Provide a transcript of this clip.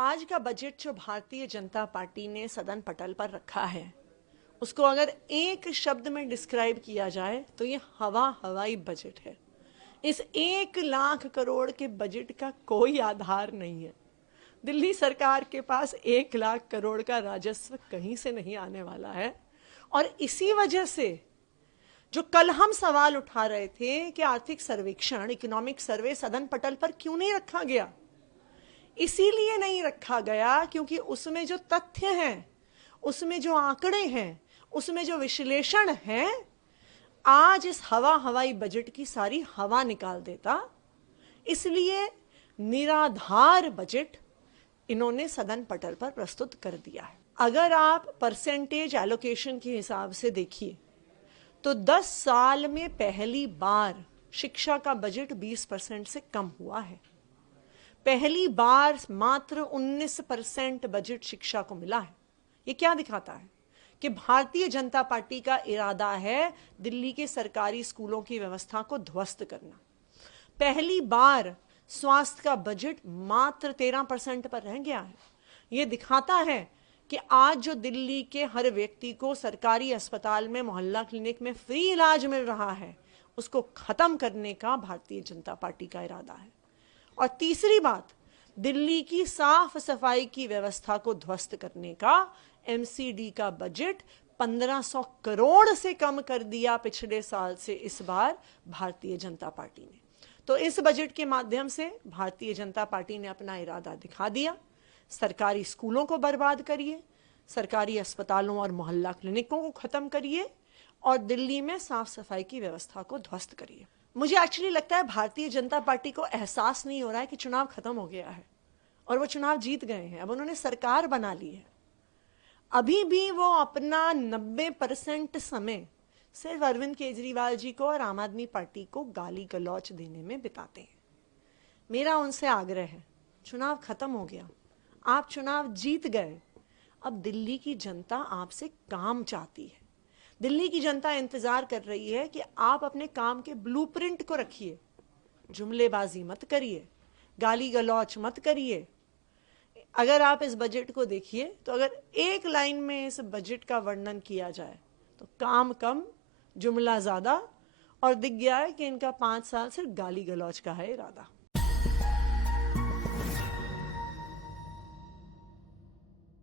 आज का बजट जो भारतीय जनता पार्टी ने सदन पटल पर रखा है, उसको अगर एक शब्द में डिस्क्राइब किया जाए तो ये हवाई बजट है। इस 1 लाख करोड़ के बजट का कोई आधार नहीं है। दिल्ली सरकार के पास 1 लाख करोड़ का राजस्व कहीं से नहीं आने वाला है। और इसी वजह से जो कल हम सवाल उठा रहे थे कि आर्थिक सर्वेक्षण, इकोनॉमिक सर्वे सदन पटल पर क्यों नहीं रखा गया, इसीलिए नहीं रखा गया क्योंकि उसमें जो तथ्य हैं, उसमें जो आंकड़े हैं, उसमें जो विश्लेषण है, आज इस हवाई बजट की सारी हवा निकाल देता। इसलिए निराधार बजट इन्होंने सदन पटल पर प्रस्तुत कर दिया है। अगर आप परसेंटेज एलोकेशन के हिसाब से देखिए तो 10 साल में पहली बार शिक्षा का बजट 20% से कम हुआ है। पहली बार मात्र 19% बजट शिक्षा को मिला है। ये क्या दिखाता है कि भारतीय जनता पार्टी का इरादा है दिल्ली के सरकारी स्कूलों की व्यवस्था को ध्वस्त करना। पहली बार स्वास्थ्य का बजट मात्र 13% पर रह गया है। ये दिखाता है कि आज जो दिल्ली के हर व्यक्ति को सरकारी अस्पताल में, मोहल्ला क्लिनिक में फ्री इलाज मिल रहा है, उसको खत्म करने का भारतीय जनता पार्टी का इरादा है। और तीसरी बात, दिल्ली की साफ सफाई की व्यवस्था को ध्वस्त करने का एमसीडी का बजट 1500 करोड़ से कम कर दिया पिछले साल से इस बार भारतीय जनता पार्टी ने। तो इस बजट के माध्यम से भारतीय जनता पार्टी ने अपना इरादा दिखा दिया। सरकारी स्कूलों को बर्बाद करिए, सरकारी अस्पतालों और मोहल्ला क्लिनिकों को खत्म करिए और दिल्ली में साफ सफाई की व्यवस्था को ध्वस्त करिए। मुझे एक्चुअली लगता है भारतीय जनता पार्टी को एहसास नहीं हो रहा है कि चुनाव खत्म हो गया है और वो चुनाव जीत गए हैं। अब उन्होंने सरकार बना ली है। अभी भी वो अपना 90% समय सिर्फ अरविंद केजरीवाल जी को और आम आदमी पार्टी को गाली गलौच देने में बिताते हैं। मेरा उनसे आग्रह है, चुनाव खत्म हो गया, आप चुनाव जीत गए। अब दिल्ली की जनता आपसे काम चाहती है। दिल्ली की जनता इंतजार कर रही है कि आप अपने काम के ब्लूप्रिंट को रखिए, जुमलेबाजी मत करिए, गाली गलौच मत करिए। अगर आप इस बजट को देखिए तो अगर एक लाइन में इस बजट का वर्णन किया जाए तो काम कम, जुमला ज्यादा, और दिख गया है कि इनका 5 साल सिर्फ गाली गलौच का है इरादा।